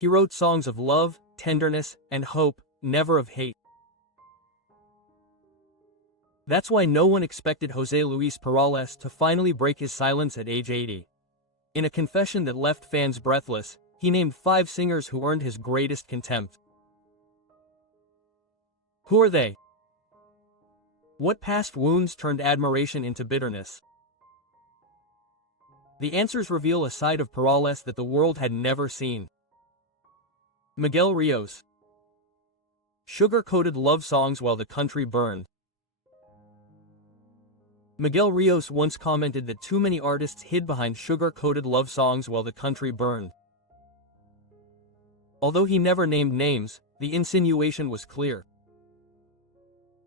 He wrote songs of love, tenderness, and hope, never of hate. That's why no one expected José Luis Perales to finally break his silence at age 80. In a confession that left fans breathless, he named 5 singers who earned his greatest contempt. Who are they? What past wounds turned admiration into bitterness? The answers reveal a side of Perales that the world had never seen. Miguel Rios. Sugar-coated love songs while the country burned. Miguel Rios once commented that too many artists hid behind sugar-coated love songs while the country burned. Although he never named names, the insinuation was clear.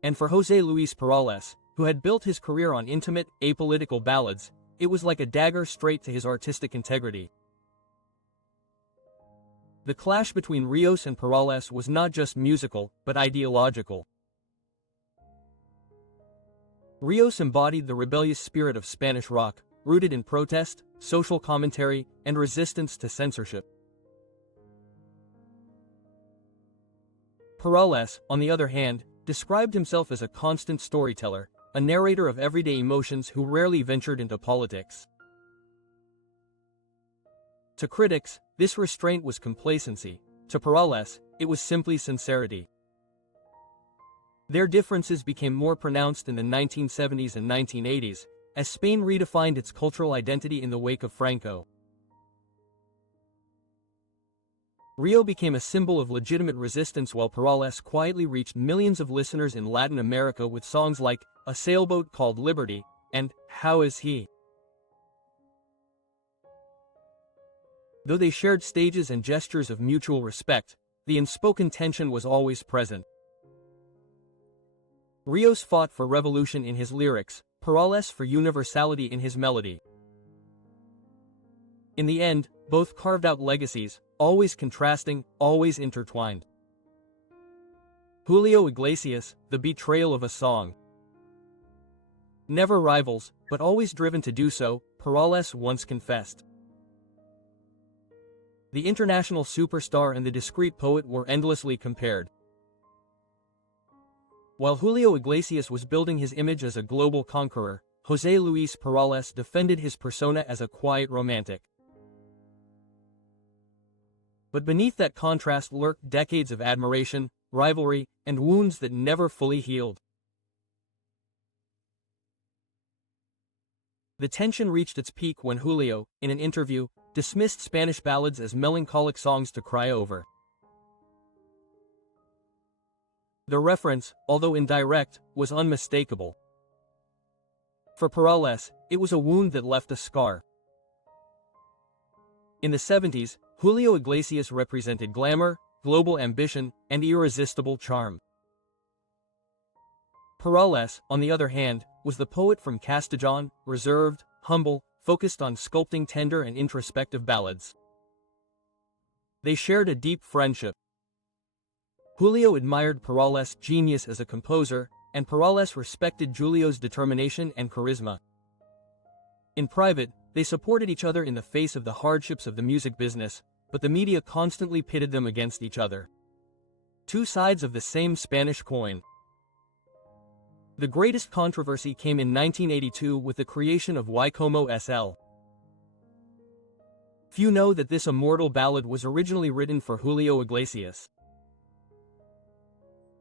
And for José Luis Perales, who had built his career on intimate, apolitical ballads, it was like a dagger straight to his artistic integrity. The clash between Rios and Perales was not just musical, but ideological. Rios embodied the rebellious spirit of Spanish rock, rooted in protest, social commentary, and resistance to censorship. Perales, on the other hand, described himself as a constant storyteller, a narrator of everyday emotions who rarely ventured into politics. To critics, this restraint was complacency. To Perales, it was simply sincerity. Their differences became more pronounced in the 1970s and 1980s, as Spain redefined its cultural identity in the wake of Franco. Rio became a symbol of legitimate resistance while Perales quietly reached millions of listeners in Latin America with songs like A Sailboat Called Liberty and How Is He? Though they shared stages and gestures of mutual respect, the unspoken tension was always present. Rios fought for revolution in his lyrics, Perales for universality in his melody. In the end, both carved out legacies, always contrasting, always intertwined. Julio Iglesias, The Betrayal of a Song. Never rivals, but always driven to do so, Perales once confessed. The international superstar and the discreet poet were endlessly compared. While Julio Iglesias was building his image as a global conqueror, José Luis Perales defended his persona as a quiet romantic. But beneath that contrast lurked decades of admiration, rivalry, and wounds that never fully healed. The tension reached its peak when Julio, in an interview, dismissed Spanish ballads as melancholic songs to cry over. The reference, although indirect, was unmistakable. For Perales, it was a wound that left a scar. In the 70s, Julio Iglesias represented glamour, global ambition, and irresistible charm. Perales, on the other hand, was the poet from Castellón, reserved, humble, focused on sculpting tender and introspective ballads. They shared a deep friendship. Julio admired Perales' genius as a composer, and Perales respected Julio's determination and charisma. In private, they supported each other in the face of the hardships of the music business, but the media constantly pitted them against each other. Two sides of the same Spanish coin. The greatest controversy came in 1982 with the creation of Y Como SL. Few know that this immortal ballad was originally written for Julio Iglesias.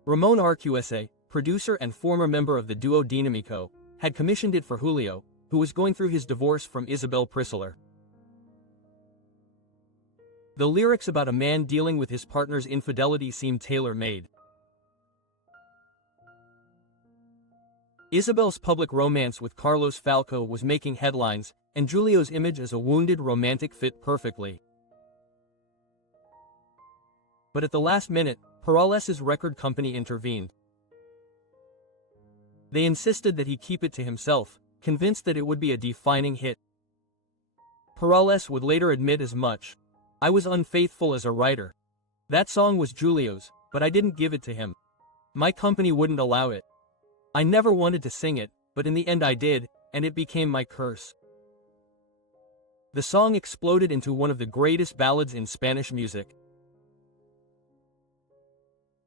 Ramon Arcuese, producer and former member of the duo Dinamico, had commissioned it for Julio, who was going through his divorce from Isabel Prisciller. The lyrics about a man dealing with his partner's infidelity seemed tailor-made. Isabel's public romance with Carlos Falco was making headlines, and Julio's image as a wounded romantic fit perfectly. But at the last minute, Perales' record company intervened. They insisted that he keep it to himself, convinced that it would be a defining hit. Perales would later admit as much. I was unfaithful as a writer. That song was Julio's, but I didn't give it to him. My company wouldn't allow it. I never wanted to sing it, but in the end I did, and it became my curse. The song exploded into one of the greatest ballads in Spanish music.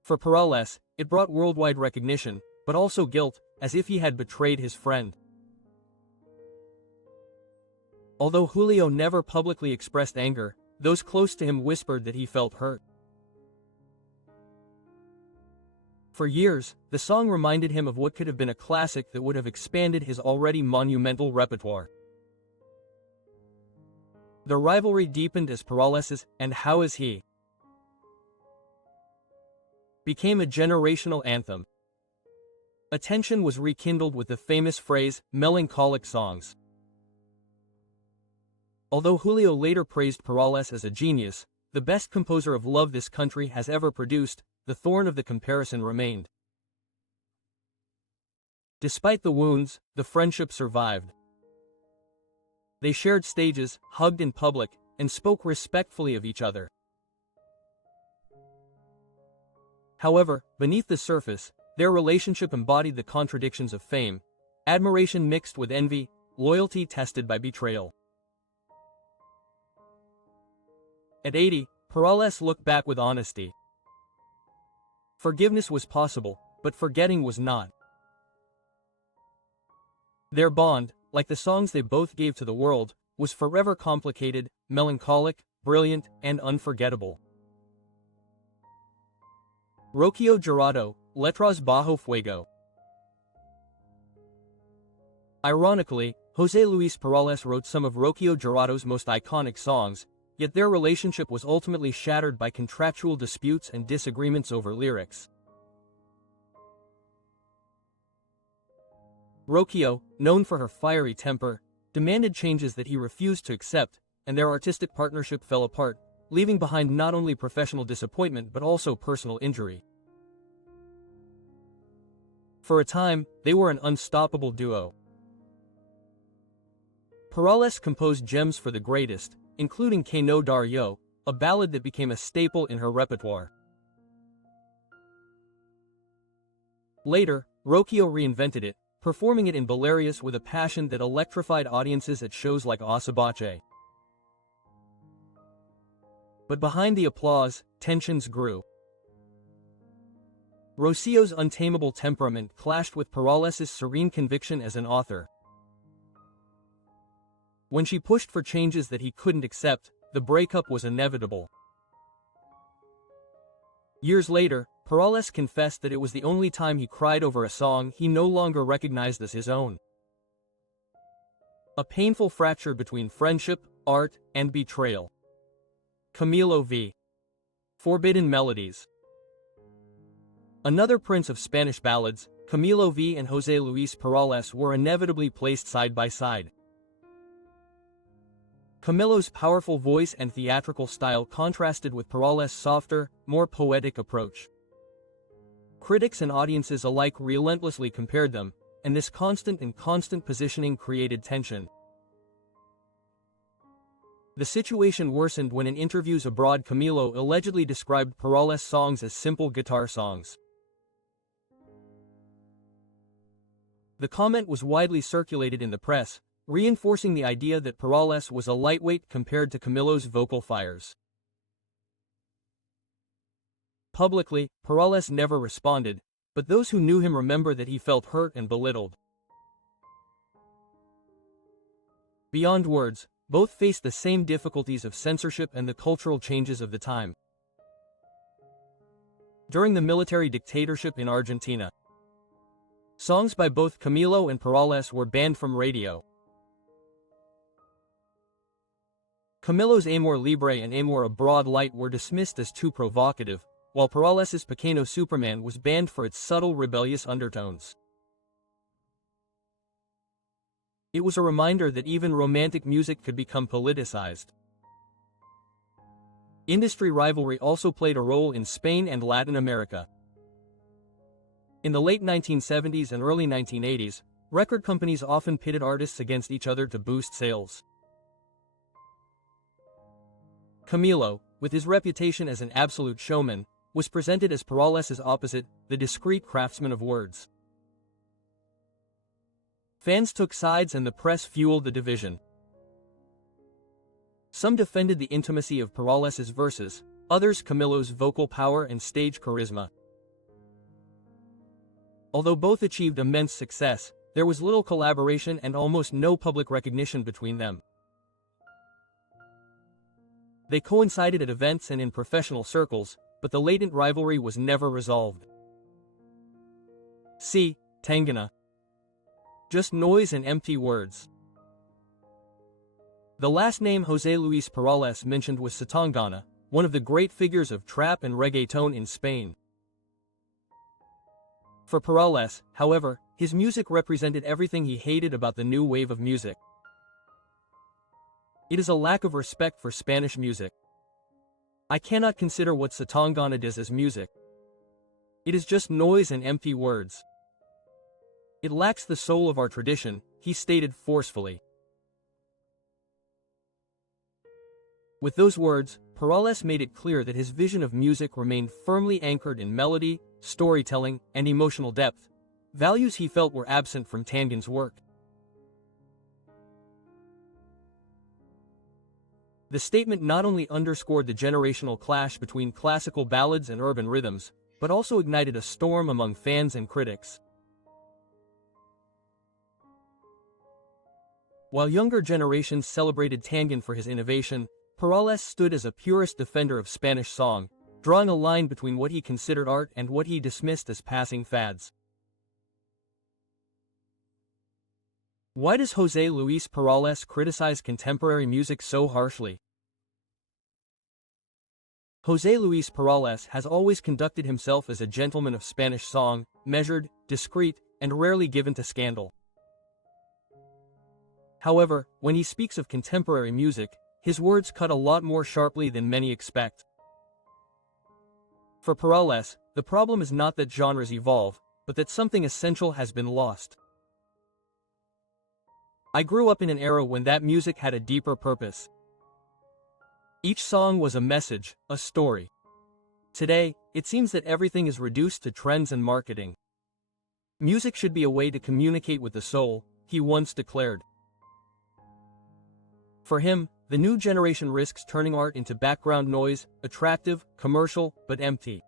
For Perales, it brought worldwide recognition, but also guilt, as if he had betrayed his friend. Although Julio never publicly expressed anger, those close to him whispered that he felt hurt. For years, the song reminded him of what could have been a classic that would have expanded his already monumental repertoire. The rivalry deepened as Perales's "And How Is He" became a generational anthem. Attention was rekindled with the famous phrase, "melancholic songs." Although Julio later praised Perales as a genius, the best composer of love this country has ever produced, the thorn of the comparison remained. Despite the wounds, the friendship survived. They shared stages, hugged in public, and spoke respectfully of each other. However, beneath the surface, their relationship embodied the contradictions of fame, admiration mixed with envy, loyalty tested by betrayal. At 80, Perales looked back with honesty. Forgiveness was possible, but forgetting was not. Their bond, like the songs they both gave to the world, was forever complicated, melancholic, brilliant, and unforgettable. Rocio Jurado, Letras Bajo Fuego. Ironically, José Luis Perales wrote some of Rocio Jurado's most iconic songs, yet their relationship was ultimately shattered by contractual disputes and disagreements over lyrics. Rocio, known for her fiery temper, demanded changes that he refused to accept, and their artistic partnership fell apart, leaving behind not only professional disappointment but also personal injury. For a time, they were an unstoppable duo. Perales composed gems for the greatest, including Que No Dar Yo, a ballad that became a staple in her repertoire. Later, Rocio reinvented it, performing it in Belarious with a passion that electrified audiences at shows like Asabache. But behind the applause, tensions grew. Rocio's untamable temperament clashed with Perales's serene conviction as an author. When she pushed for changes that he couldn't accept, the breakup was inevitable. Years later, Perales confessed that it was the only time he cried over a song he no longer recognized as his own. A painful fracture between friendship, art, and betrayal. Camilo v. Forbidden Melodies. Another prince of Spanish ballads, Camilo V and José Luis Perales were inevitably placed side by side. Camilo's powerful voice and theatrical style contrasted with Perales' softer, more poetic approach. Critics and audiences alike relentlessly compared them, and this constant positioning created tension. The situation worsened when in interviews abroad Camilo allegedly described Perales' songs as simple guitar songs. The comment was widely circulated in the press, reinforcing the idea that Perales was a lightweight compared to Camilo's vocal fires. Publicly, Perales never responded, but those who knew him remember that he felt hurt and belittled. Beyond words, both faced the same difficulties of censorship and the cultural changes of the time. During the military dictatorship in Argentina, songs by both Camilo and Perales were banned from radio. Camilo's Amor Libre and Amor a Broad Light were dismissed as too provocative, while Perales' Pequeño Superman was banned for its subtle rebellious undertones. It was a reminder that even romantic music could become politicized. Industry rivalry also played a role in Spain and Latin America. In the late 1970s and early 1980s, record companies often pitted artists against each other to boost sales. Camilo, with his reputation as an absolute showman, was presented as Perales' opposite, the discreet craftsman of words. Fans took sides and the press fueled the division. Some defended the intimacy of Perales' verses, others Camilo's vocal power and stage charisma. Although both achieved immense success, there was little collaboration and almost no public recognition between them. They coincided at events and in professional circles, but the latent rivalry was never resolved. See, Tangana. Just noise and empty words. The last name José Luis Perales mentioned was Zetangana, one of the great figures of trap and reggaeton in Spain. For Perales, however, his music represented everything he hated about the new wave of music. It is a lack of respect for Spanish music. I cannot consider what Zetangana does as music. It is just noise and empty words. It lacks the soul of our tradition, he stated forcefully. With those words, Perales made it clear that his vision of music remained firmly anchored in melody, storytelling, and emotional depth, values he felt were absent from Tangan's work. The statement not only underscored the generational clash between classical ballads and urban rhythms, but also ignited a storm among fans and critics. While younger generations celebrated Tangan for his innovation, Perales stood as a purist defender of Spanish song, drawing a line between what he considered art and what he dismissed as passing fads. Why does José Luis Perales criticize contemporary music so harshly? José Luis Perales has always conducted himself as a gentleman of Spanish song, measured, discreet, and rarely given to scandal. However, when he speaks of contemporary music, his words cut a lot more sharply than many expect. For Perales, the problem is not that genres evolve, but that something essential has been lost. I grew up in an era when that music had a deeper purpose. Each song was a message, a story. Today, it seems that everything is reduced to trends and marketing. Music should be a way to communicate with the soul, he once declared. For him, the new generation risks turning art into background noise, attractive, commercial, but empty.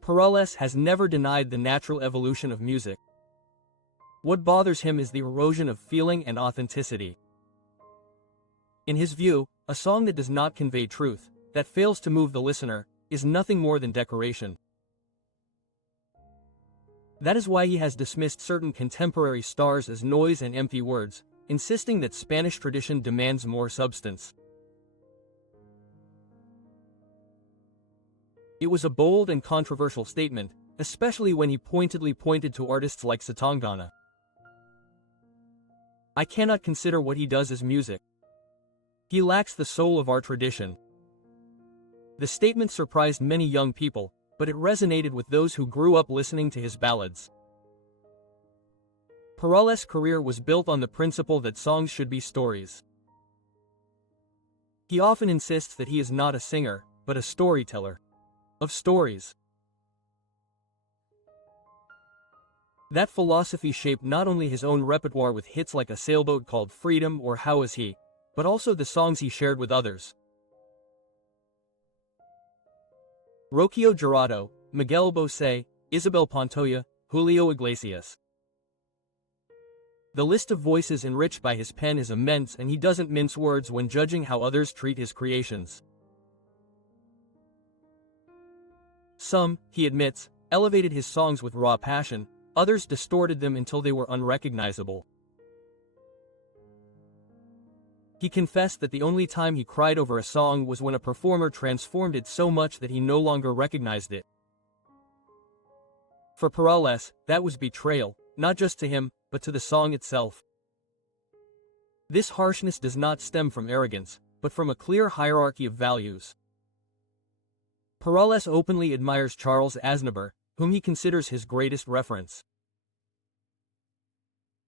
Perales has never denied the natural evolution of music. What bothers him is the erosion of feeling and authenticity. In his view, a song that does not convey truth, that fails to move the listener, is nothing more than decoration. That is why he has dismissed certain contemporary stars as noise and empty words, insisting that Spanish tradition demands more substance. It was a bold and controversial statement, especially when he pointedly pointed to artists like Zetangana. I cannot consider what he does as music. He lacks the soul of our tradition. The statement surprised many young people, but it resonated with those who grew up listening to his ballads. Perales' career was built on the principle that songs should be stories. He often insists that he is not a singer, but a storyteller. Of stories. That philosophy shaped not only his own repertoire with hits like A Sailboat Called Freedom or How Is He, but also the songs he shared with others. Rocio Jurado, Miguel Bosé, Isabel Pantoja, Julio Iglesias. The list of voices enriched by his pen is immense, and he doesn't mince words when judging how others treat his creations. Some, he admits, elevated his songs with raw passion, others distorted them until they were unrecognizable. He confessed that the only time he cried over a song was when a performer transformed it so much that he no longer recognized it. For Perales, that was betrayal, not just to him, but to the song itself. This harshness does not stem from arrogance, but from a clear hierarchy of values. Perales openly admires Charles Aznavour, whom he considers his greatest reference.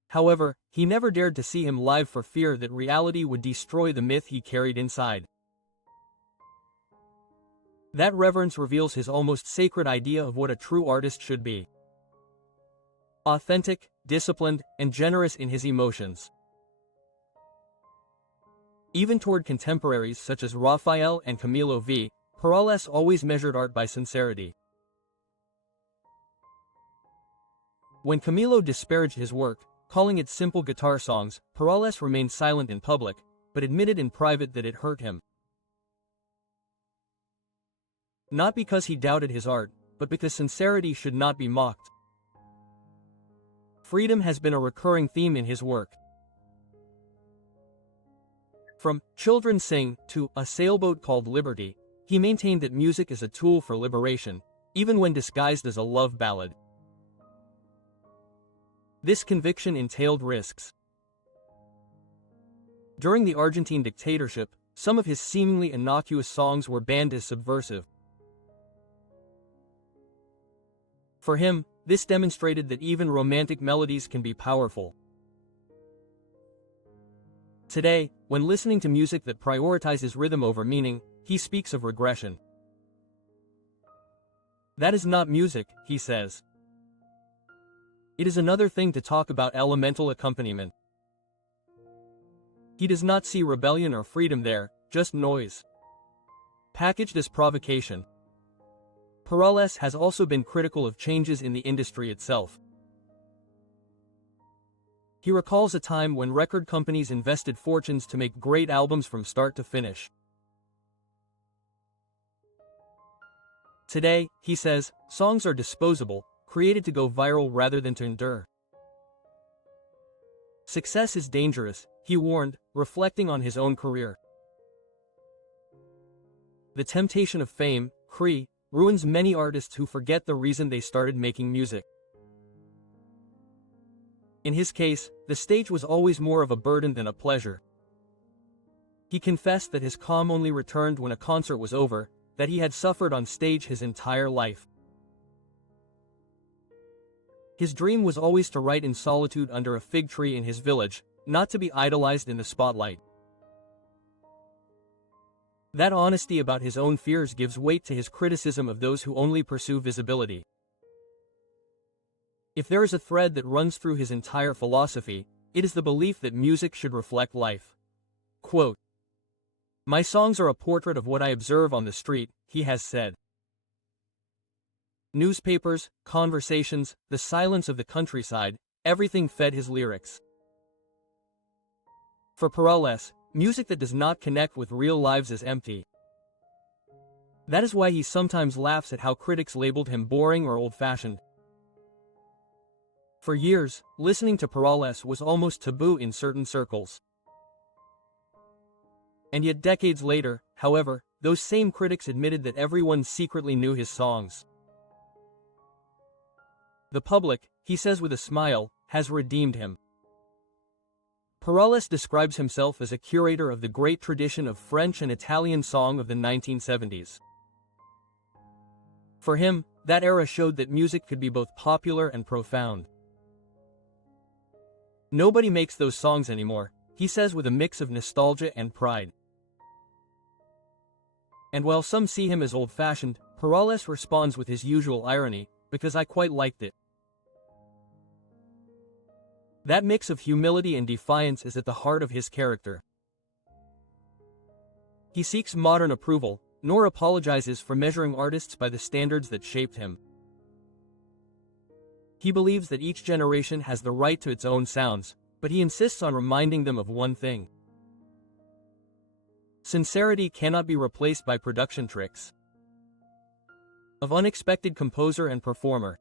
However, he never dared to see him live for fear that reality would destroy the myth he carried inside. That reverence reveals his almost sacred idea of what a true artist should be. Authentic, disciplined, and generous in his emotions. Even toward contemporaries such as Raphael and Camilo V, Perales always measured art by sincerity. When Camilo disparaged his work, calling it simple guitar songs, Perales remained silent in public, but admitted in private that it hurt him. Not because he doubted his art, but because sincerity should not be mocked. Freedom has been a recurring theme in his work. From Children Sing to A Sailboat Called Liberty, he maintained that music is a tool for liberation, even when disguised as a love ballad. This conviction entailed risks. During the Argentine dictatorship, some of his seemingly innocuous songs were banned as subversive. For him, this demonstrated that even romantic melodies can be powerful. Today, when listening to music that prioritizes rhythm over meaning, he speaks of regression. That is not music, he says. It is another thing to talk about elemental accompaniment. He does not see rebellion or freedom there, just noise, packaged as provocation. Perales has also been critical of changes in the industry itself. He recalls a time when record companies invested fortunes to make great albums from start to finish. Today, he says, songs are disposable, created to go viral rather than to endure. Success is dangerous, he warned, reflecting on his own career. The temptation of fame, ruins many artists who forget the reason they started making music. In his case, the stage was always more of a burden than a pleasure. He confessed that his calm only returned when a concert was over, that he had suffered on stage his entire life. His dream was always to write in solitude under a fig tree in his village, not to be idolized in the spotlight. That honesty about his own fears gives weight to his criticism of those who only pursue visibility. If there is a thread that runs through his entire philosophy, it is the belief that music should reflect life. Quote, "My songs are a portrait of what I observe on the street," he has said. Newspapers, conversations, the silence of the countryside, everything fed his lyrics. For Perales, music that does not connect with real lives is empty. That is why he sometimes laughs at how critics labeled him boring or old-fashioned. For years, listening to Perales was almost taboo in certain circles. And yet decades later, however, those same critics admitted that everyone secretly knew his songs. The public, he says with a smile, has redeemed him. Perales describes himself as a curator of the great tradition of French and Italian song of the 1970s. For him, that era showed that music could be both popular and profound. Nobody makes those songs anymore, he says with a mix of nostalgia and pride. And while some see him as old-fashioned, Perales responds with his usual irony, because I quite liked it. That mix of humility and defiance is at the heart of his character. He seeks modern approval, nor apologizes for measuring artists by the standards that shaped him. He believes that each generation has the right to its own sounds, but he insists on reminding them of one thing. Sincerity cannot be replaced by production tricks. Of unexpected composer and performer.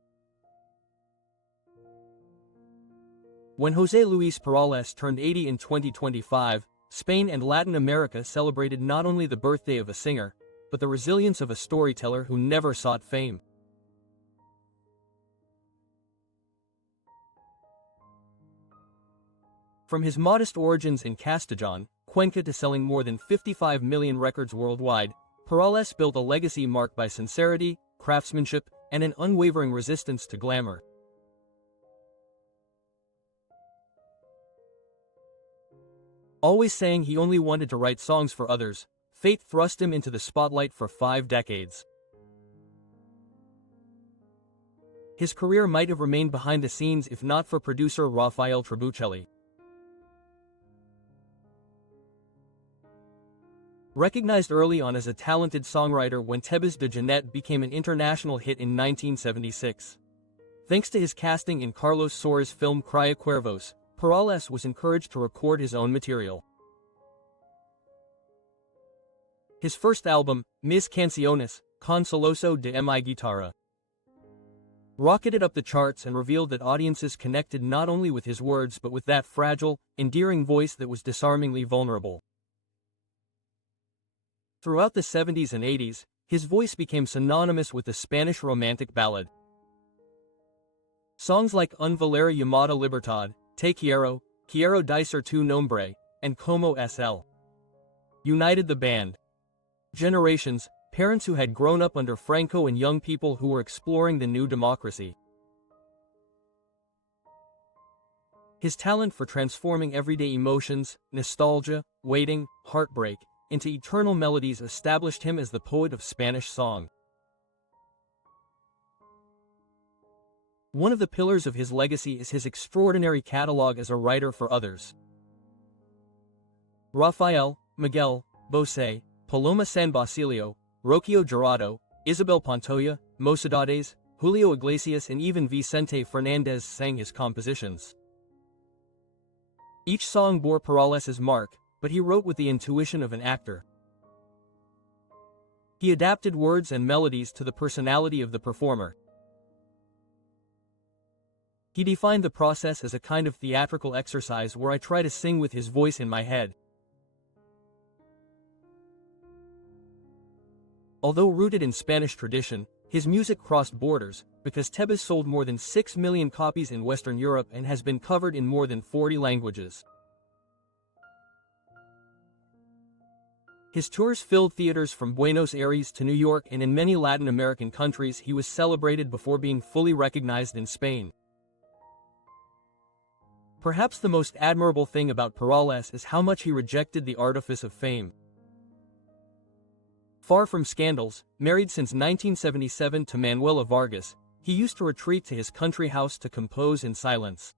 When José Luis Perales turned 80 in 2025, Spain and Latin America celebrated not only the birthday of a singer, but the resilience of a storyteller who never sought fame. From his modest origins in Castellón, Cuenca to selling more than 55 million records worldwide, Perales built a legacy marked by sincerity, craftsmanship, and an unwavering resistance to glamour. Always saying he only wanted to write songs for others, fate thrust him into the spotlight for 5 decades. His career might have remained behind the scenes if not for producer Rafael Trebuchelli. Recognized early on as a talented songwriter when Tebas de Janet became an international hit in 1976. Thanks to his casting in Carlos Saura's film Cría Cuervos, Perales was encouraged to record his own material. His first album, Mis Canciones, con Soloso de mi Guitarra, rocketed up the charts and revealed that audiences connected not only with his words but with that fragile, endearing voice that was disarmingly vulnerable. Throughout the 70s and 80s, his voice became synonymous with the Spanish romantic ballad. Songs like Un Valera llamada Libertad, Te Quiero, Quiero Dicer tu Nombre, and Como es él united the band. Generations, parents who had grown up under Franco and young people who were exploring the new democracy. His talent for transforming everyday emotions, nostalgia, waiting, heartbreak, into eternal melodies established him as the poet of Spanish song. One of the pillars of his legacy is his extraordinary catalog as a writer for others. Rafael, Miguel, Bosé, Paloma San Basilio, Rocio Jurado, Isabel Pantoja, Mocedades, Julio Iglesias and even Vicente Fernández sang his compositions. Each song bore Perales' mark, but he wrote with the intuition of an actor. He adapted words and melodies to the personality of the performer. He defined the process as a kind of theatrical exercise where I try to sing with his voice in my head. Although rooted in Spanish tradition, his music crossed borders, because Tebas sold more than 6 million copies in Western Europe and has been covered in more than 40 languages. His tours filled theaters from Buenos Aires to New York, and in many Latin American countries he was celebrated before being fully recognized in Spain. Perhaps the most admirable thing about Perales is how much he rejected the artifice of fame. Far from scandals, married since 1977 to Manuela Vargas, he used to retreat to his country house to compose in silence.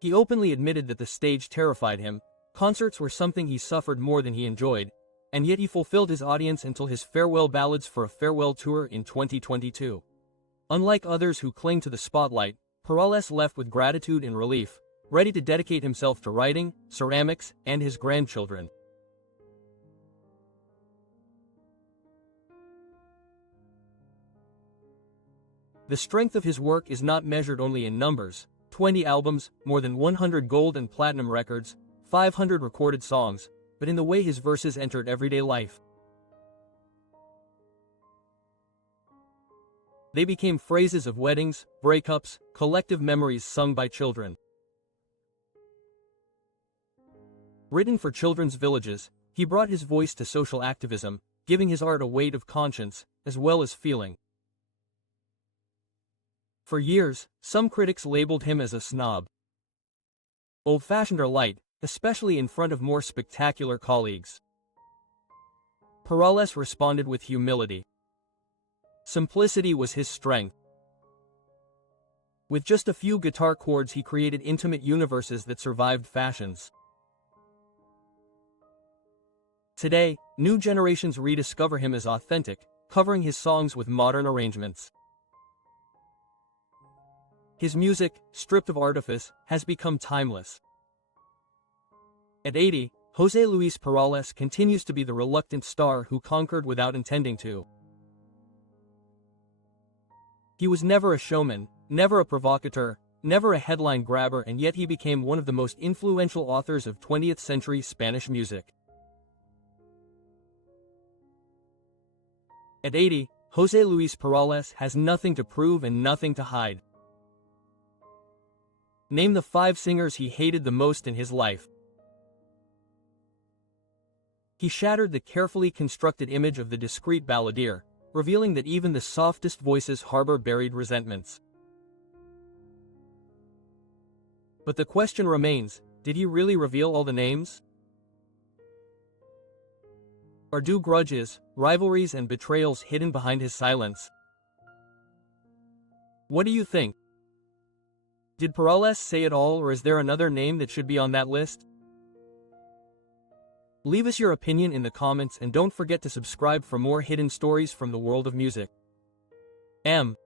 He openly admitted that the stage terrified him, concerts were something he suffered more than he enjoyed, and yet he fulfilled his audience until his farewell ballads for a farewell tour in 2022. Unlike others who cling to the spotlight, Perales left with gratitude and relief, ready to dedicate himself to writing, ceramics, and his grandchildren. The strength of his work is not measured only in numbers: 20 albums, more than 100 gold and platinum records, 500 recorded songs, but in the way his verses entered everyday life. They became phrases of weddings, breakups, collective memories sung by children. Written for children's villages, he brought his voice to social activism, giving his art a weight of conscience, as well as feeling. For years, some critics labeled him as a snob, old-fashioned or light, especially in front of more spectacular colleagues. Perales responded with humility. Simplicity was his strength. With just a few guitar chords he created intimate universes that survived fashions. Today, new generations rediscover him as authentic, covering his songs with modern arrangements. His music, stripped of artifice, has become timeless. At 80, José Luis Perales continues to be the reluctant star who conquered without intending to. He was never a showman, never a provocateur, never a headline grabber, and yet he became one of the most influential authors of 20th century Spanish music. At 80, José Luis Perales has nothing to prove and nothing to hide. Name the 5 singers he hated the most in his life. He shattered the carefully constructed image of the discreet balladeer, revealing that even the softest voices harbor buried resentments. But the question remains, did he really reveal all the names? Or do grudges, rivalries, and betrayals hidden behind his silence? What do you think? Did Perales say it all, or is there another name that should be on that list? Leave us your opinion in the comments and don't forget to subscribe for more hidden stories from the world of music. M.